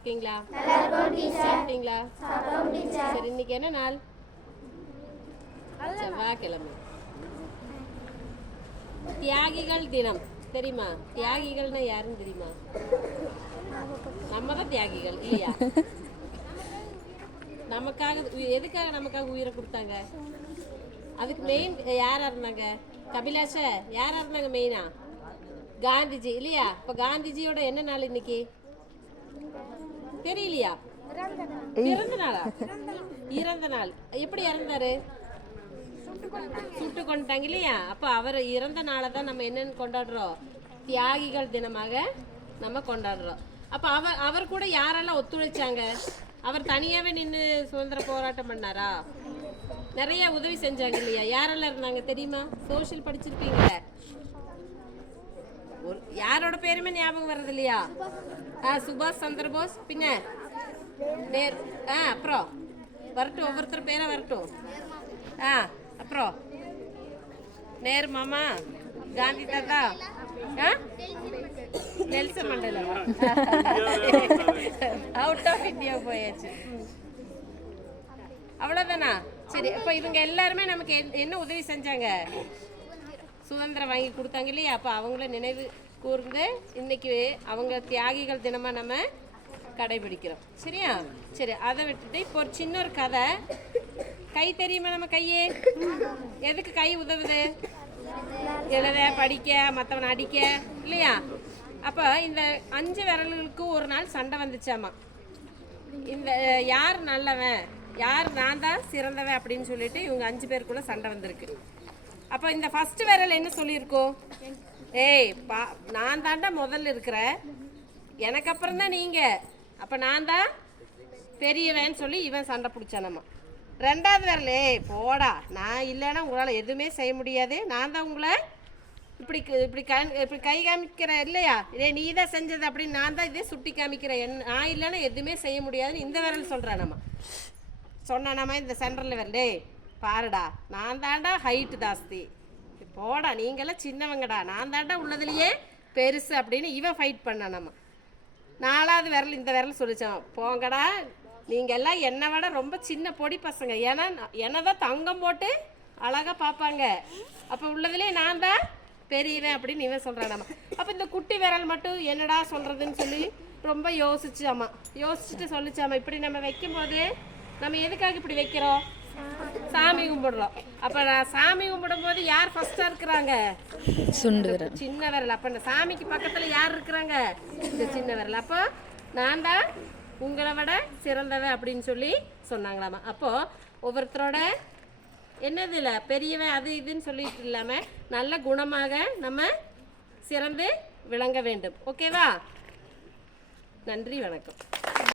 இருக்கீங்களா சாப்பிட்டீங்களா? சரி இன்னைக்கு என்ன நாள்? செவ்வாய்க்கிழமை. தியாகிகள் தினம். தெரியுமா? தியாகிகள்னா யாருன்னு தெரியுமா? நம்ம தான் தியாகிகள் இல்லையா? நமக்காக எதுக்காக நமக்காக உயிரை கொடுத்தாங்க? அதுக்கு மெயின் யாரா இருந்தாங்க கபிலாஷ யாரா இருந்தாங்க மெயினா காந்திஜி இல்லையா? இப்போ காந்திஜியோட என்ன நாள் இன்னைக்கு? தெரியலையா? பிறந்த நாளா? இறந்த நாள். எப்படி இறந்தாரு? சுட்டு கொண்டுட்டாங்க இல்லையா? அப்போ அவர் இறந்த நாளை தான் நம்ம என்னன்னு கொண்டாடுறோம்? தியாகிகள் தினமாக நம்ம கொண்டாடுறோம். அப்போ அவர் அவர் கூட யாரெல்லாம் ஒத்துழைச்சாங்க? அவர் தனியாகவே நின்று சுதந்திர போராட்டம் பண்ணாரா? நிறைய உதவி செஞ்சாங்க இல்லையா? யாரெல்லாம் இருந்தாங்க தெரியுமா? சோஷியல் படிச்சிருப்பீங்களே. ஒரு யாரோட பேருமே ஞாபகம் வர்றது இல்லையா ஆ சுபாஷ் சந்திர போஸ் பின்ன? ஆ அப்புறம்? வரட்டும் ஒவ்வொருத்தர் பேராக வரட்டும். ஆ அப்புறம்? நேரு மாமா காந்தி தாத்தா. ஆ? Nelson Mandela out of India போயாச்சு. அவ்வளோதானா சரி அப்போ இவங்க எல்லாருமே நமக்கு என்- என்ன உதவி செஞ்சாங்க? சுதந்திரம் வாங்கி கொடுத்தாங்க இல்லையா? அப்போ அவங்கள நினைவு கூர்ந்து இன்னைக்கு அவங்க தியாகிகள் தினமாக நம்ம கடைபிடிக்கிறோம். சரியா? சரி அதை விட்டுட்டு இப்போ ஒரு சின்ன ஒரு கதை. கை தெரியுமா நம்ம கையே? எதுக்கு கை உதவுது? எழுத படிக்க மற்றவனை அடிக்க இல்லையா? அப்போ இந்த அஞ்சு விரல்களுக்கு ஒரு நாள் சண்டை வந்துச்சாமா? இந்த யார் நல்லவன்? யார் நான் தான் சிறந்தவன் அப்படின்னு சொல்லிட்டு இவங்க அஞ்சு பேருக்குள்ள சண்டை வந்திருக்கு. அப்போ இந்த ஃபஸ்ட்டு விரல் என்ன சொல்லியிருக்கோம் ஏய் பா நான் தாண்டா முதல்ல இருக்கிறேன் எனக்கு அப்புறம் தான் நீங்கள் அப்போ நான் தான் பெரியவன் சொல்லி இவன் சண்டை பிடிச்சானம்மா ரெண்டாவது விரல் ஏய் போடா. நான் இல்லைன்னா உங்களால் எதுவுமே செய்ய முடியாது. நான் தான் உங்களை இப்படி க- இப்படி கண் இப்படி கை காமிக்கிறேன் இல்லையா? இதே நீ தான் செஞ்சது அப்படின்னு நான் தான் இதே சுட்டி காமிக்கிறேன் என் நான் இல்லைன்னா எதுவுமே செய்ய முடியாதுன்னு இந்த விரல் சொல்கிறானம்மா சொன்னானாமா இந்த சென்டரில் விரல் டேய் பாருடா நான் தாண்டா ஹைட்டு ஜாஸ்தி. போடா நீங்களாம் சின்னவங்கடா. நான் தாண்டா உள்ளதுலேயே பெருசு அப்படின்னு இவன் ஃபைட் பண்ணானாமா. நாலாவது விரல் இந்த விரல் சொல்லிச்சான். போங்கடா நீங்கள் எல்லாம் என்னை விட ரொம்ப சின்ன பொடி பசங்க. ஏன்னா என்னை தான் தங்கம் போட்டு அழகாக பார்ப்பாங்க. அப்போ உள்ளதுலேயே நான் தான் பெரியவன் அப்படின்னு இவன் சொல்கிறானாமா அப்போ இந்த குட்டி விரல் மட்டும் என்னடா சொல்கிறதுன்னு சொல்லி ரொம்ப யோசிச்சாமா. யோசிச்சுட்டு சொல்லிச்சாமா. இப்படி நம்ம வைக்கும்போது நம்ம எதுக்காக இப்படி வைக்கிறோம்? சாமி கும்பிடுறோம் அப்போ நான் சாமி கும்பிடும்போது யார் ஃபஸ்ட்டாக இருக்கிறாங்க? சுண்டு சின்ன விரல். அப்ப இந்த சாமிக்கு பக்கத்துல யார் இருக்கிறாங்க? இந்த சின்ன விரல். அப்போ நான் தான் உங்களை விட சிறந்தவன் அப்படின்னு சொல்லி சொன்னாங்களாமா. அப்போ ஒவ்வொருத்தரோட என்னது இல்லை பெரியவன் அது இதுன்னு சொல்லிட்டு இல்லாம நல்ல குணமாக நம்ம சிறந்து விளங்க வேண்டும். ஓகேவா நன்றி வணக்கம்.